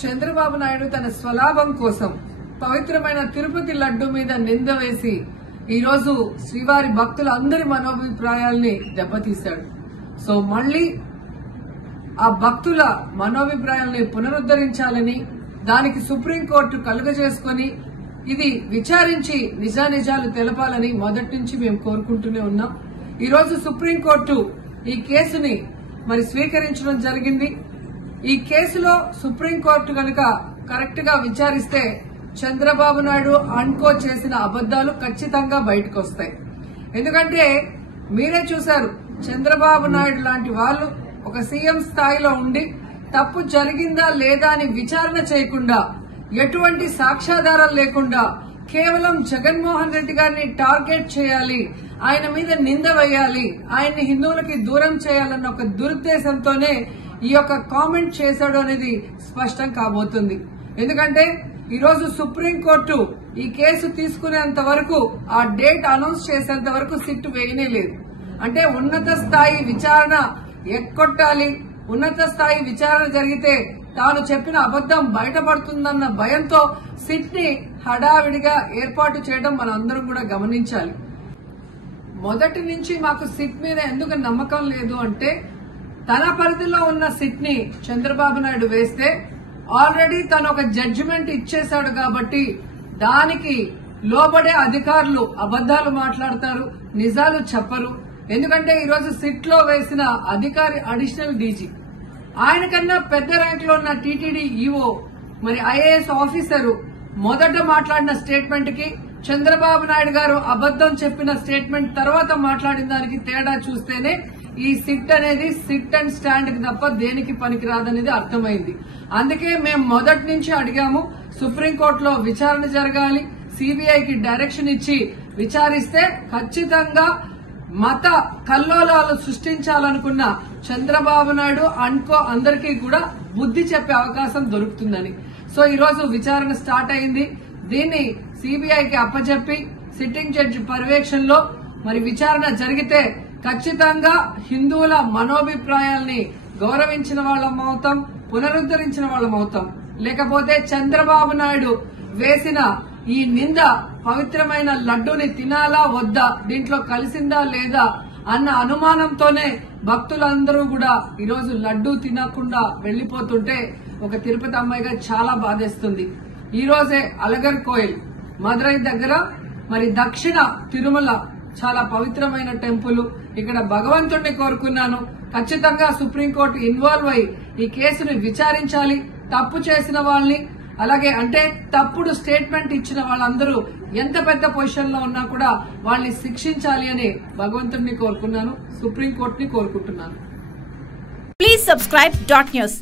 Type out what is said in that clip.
చంద్రబాబు నాయుడు తన స్వలాభం కోసం పవిత్రమైన తిరుపతి లడ్డు మీద నింద వేసి ఈ రోజు శ్రీవారి భక్తులందరి మనోభిప్రాయాల్ని దెబ్బతీశాడు. సో మళ్లీ ఆ భక్తుల మనోభిప్రాయాల్ని పునరుద్దరించాలని దానికి సుప్రీంకోర్టు కలుగజేసుకుని ఇది విచారించి నిజానిజాలు తెలపాలని మొదటి నుంచి మేము కోరుకుంటూనే ఉన్నాం. ఈ రోజు సుప్రీంకోర్టు ఈ కేసుని మరి స్వీకరించడం జరిగింది. ఈ కేసులో సుప్రీంకోర్టు కనుక కరెక్ట్ గా విచారిస్తే చంద్రబాబు నాయుడు అన్కో చేసిన అబద్దాలు ఖచ్చితంగా బయటకు వస్తాయి. ఎందుకంటే మీరే చూశారు, చంద్రబాబు నాయుడు లాంటి వాళ్ళు ఒక సీఎం స్థాయిలో ఉండి తప్పు జరిగిందా లేదా అని విచారణ చేయకుండా, ఎటువంటి సాక్ష్యాధారాలు లేకుండా కేవలం జగన్మోహన్ రెడ్డి గారిని టార్గెట్ చేయాలి, ఆయన మీద నింద వేయాలి, ఆయన్ని హిందువులకి దూరం చేయాలన్న ఒక దురుద్దేశంతోనే ఈ యొక్క కామెంట్ చేశాడు అనేది స్పష్టం కాబోతుంది. ఎందుకంటే ఈ రోజు సుప్రీంకోర్టు ఈ కేసు తీసుకునేంత వరకు, ఆ డేట్ అనౌన్స్ చేసేంత వరకు సిట్ వేయనే లేదు. అంటే ఉన్నత స్థాయి విచారణ ఎక్కొట్టాలి, ఉన్నత స్థాయి విచారణ జరిగితే తాను చెప్పిన అబద్దం బయటపడుతుందన్న భయంతో సిట్ ని హడావిడిగా ఏర్పాటు చేయడం మనం అందరం కూడా గమనించాలి. మొదటి నుంచి మాకు సిట్ మీద ఎందుకు నమ్మకం లేదు అంటే, తన పరిధిలో ఉన్న సిట్ ని చంద్రబాబు నాయుడు వేస్తే ఆల్రెడీ తను ఒక జడ్జిమెంట్ ఇచ్చేశాడు కాబట్టి దానికి లోబడే అధికారులు అబద్దాలు మాట్లాడతారు, నిజాలు చెప్పరు. ఎందుకంటే ఈరోజు సిట్ లో వేసిన అధికారి అడిషనల్ డీజీ, ఆయన కన్నా పెద్ద ర్యాంక్ లో ఉన్న టీటీడీ ఈఓ, మరి ఐఏఎస్ ఆఫీసరు మొదట మాట్లాడిన స్టేట్మెంట్ కి చంద్రబాబు నాయుడు గారు అబద్దం చెప్పిన స్టేట్మెంట్ తర్వాత మాట్లాడిన దానికి తేడా చూస్తేనే ఈ సిట్ అనేది సిట్ అండ్ స్టాండ్ కి తప్ప దేనికి పనికిరాదనేది అర్థమైంది. అందుకే మేము మొదటి నుంచి అడిగాము, సుప్రీంకోర్టులో విచారణ జరగాలి, సిబిఐకి డైరెక్షన్ ఇచ్చి విచారిస్తే ఖచ్చితంగా మత కల్లోలాలు సృష్టించాలనుకున్న చంద్రబాబు నాయుడు అన్కో అందరికీ కూడా బుద్ధి చెప్పే అవకాశం దొరుకుతుందని. సో ఈ రోజు విచారణ స్టార్ట్ అయింది. దీన్ని సిబిఐకి అప్పచెప్పి సిట్టింగ్ జడ్జి పర్యవేక్షణలో మరి విచారణ జరిగితే ఖచ్చితంగా హిందువుల మనోభిప్రాయాల్ని గౌరవించిన వాళ్ళమవుతాం, పునరుద్దరించిన వాళ్ళమవుతాం. లేకపోతే చంద్రబాబు నాయుడు వేసిన ఈ నింద పవిత్రమైన లడ్డూని తినాలా వద్దా, దీంట్లో కలిసిందా లేదా అన్న అనుమానంతోనే భక్తులందరూ కూడా ఈరోజు లడ్డూ తినకుండా వెళ్లిపోతుంటే ఒక తిరుపతి అమ్మాయిగా చాలా బాధేస్తుంది. ఈ రోజే అలగర్ కోయిల్ మదురై దగ్గర మరి దక్షిణ తిరుమల చాలా పవిత్రమైన టెంపుల్, ఇక్కడ భగవంతుడిని కోరుకున్నాను, ఖచ్చితంగా సుప్రీంకోర్టు ఇన్వాల్వ్ అయి ఈ కేసుని విచారించాలి. తప్పు చేసిన వాళ్ళని, అలాగే అంటే తప్పుడు స్టేట్మెంట్ ఇచ్చిన వాళ్ళందరూ ఎంత పెద్ద పొజిషన్ లో ఉన్నా కూడా వాళ్ళని శిక్షించాలి అని భగవంతుడిని కోరుకున్నాను, సుప్రీంకోర్టుని కోరుకుంటున్నాను. Please subscribe .news.